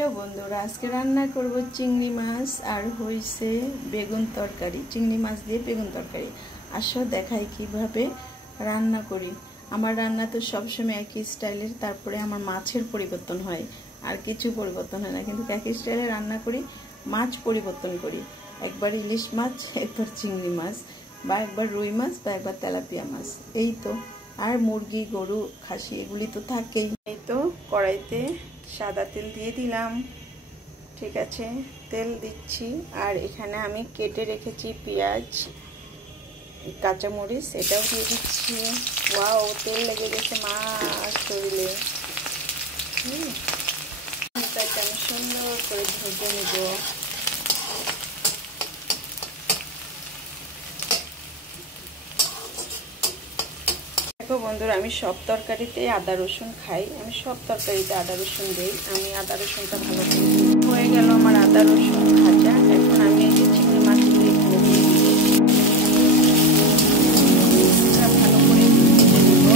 Hello बंधुरा आज के रान्ना करब चिंगड़ी माछ और हইছে बेगुन तरकारी। चिंगड़ी माछ दिए बेगुन तरकारी। आसो देखाई किभाबे रान्ना करी। आमार रान्ना तो सब समय एक स्टाइलेर, तारपरे आमार माछेर परिवर्तन हय और किछु परिवर्तन हय ना, किन्तु एक स्टाइले रान्ना करी, माछ परिवर्तन करी। एकबार इलिश माछ, एकबार चिंगड़ी माछ, बा एकबार रुई माछ, बा एकबार तेलापिया माछ, एई तो। और मुरगी गरु खासी एगुली तो थाकेई। এই তো কড়াইতে সাদা তেল দিয়ে দিলাম, ঠিক আছে, তেল দিচ্ছি। আর এখানে আমি কেটে রেখেছি পেঁয়াজ, কাঁচামরিচ, এটাও দিয়ে দিচ্ছি। ওয়াও, তেল লেগে গেছে মাছ শরীরে। এটাকে আমি সুন্দর করে ভেজে নেব। বন্ধুরা, আমি সব তরকারিতে আদা রসুন খাই, আমি সব তরকারিতে আদা রসুন দেই। আমি আদা রসুনটা ভালো করি। হয়ে গেল আমার আদা রসুন ভাজা। এখন আমি এই যে চিংড়ি মাছগুলো এখানে দিয়ে দিব, ভালো করে ভেজে নিব।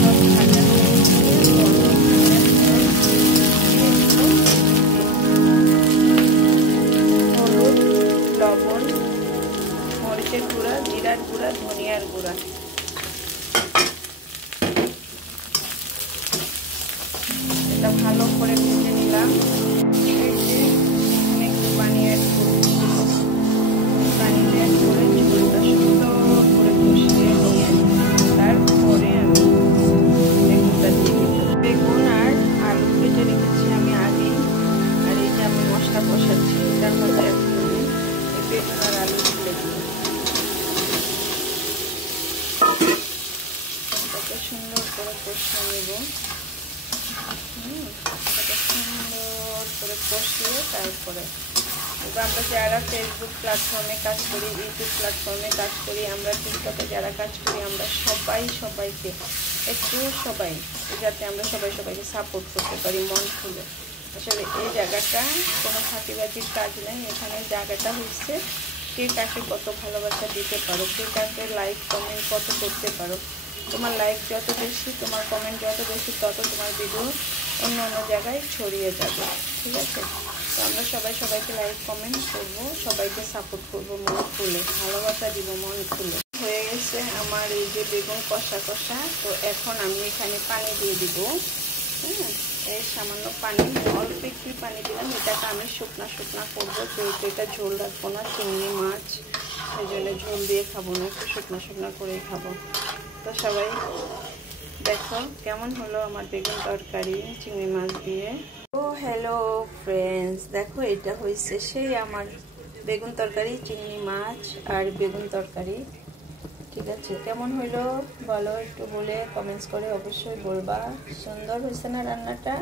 সব ভাজা হলুদ, লবণ, মরিচের গুঁড়া, জিরার গুঁড়া, ধনিয়ার গুঁড়া, এটা ভালো করে ভেজে নিলাম। একটু পানি অ্যাড করছি, পানি অ্যাড করে ঝোলটা সুন্দর করে কষিয়ে নিয়ে তারপরে আমি বেগুনটা দিয়ে দিলাম। বেগুন আর আলু কেটে রেখেছি আমি আগে। আর এই যে আমি মশলা কষাচ্ছি, এটার মধ্যে এখন আমি এই বেগুন আর আলু তুলে দিই। সুন্দর করে কষিয়ে নেব। সুন্দর করে কষিয়ে তারপরে আমরা যারা ফেসবুক প্ল্যাটফর্মে কাজ করি, ইউটিউব প্ল্যাটফর্মে কাজ করি, আমরা টিকটকে যারা কাজ করি, আমরা সবাইকে একটু যাতে আমরা সবাইকে সাপোর্ট করতে পারি মন খুলে। আসলে এই জায়গাটা কোনো ফাঁকিবাজির কাজ নেই। এখানে জায়গাটা হচ্ছে কে কাকে কত ভালোবাসা দিতে পারো, কে কাকে লাইক কমেন্ট কত করতে পারো। তোমার লাইক যত বেশি, তোমার কমেন্ট যত বেশি, তত তোমার ভিডিও অন্য জায়গায় ছড়িয়ে যাবে, ঠিক আছে? তো আমরা সবাইকে লাইক কমেন্ট করবো, সবাইকে সাপোর্ট করবো মন খুলে, ভালোবাসা দিব মন খুলে। হয়ে গেছে আমার এই যে বেগুন কষা। তো এখন আমি এখানে পানি দিয়ে দিব। এই সামান্য পানি, অল্প একটু পানি দিলাম। এটাকে আমি শুকনা করবো, তো এটা ঝোল রাখবো না, চিংড়ি মাছ, সেই জন্য ঝোল দিয়ে খাবো না, একটু শুকনা করেই খাবো। তো সবাই দেখো কেমন হলো আমার বেগুন তরকারি চিংড়ি মাছ দিয়ে। ও হ্যালো ফ্রেন্ডস, দেখো এটা হয়েছে সেই আমার বেগুন তরকারি, চিংড়ি মাছ আর বেগুন তরকারি, ঠিক আছে? কেমন হইলো বলো, একটু বলে কমেন্টস করে অবশ্যই বলবা। সুন্দর হয়েছে না রান্নাটা?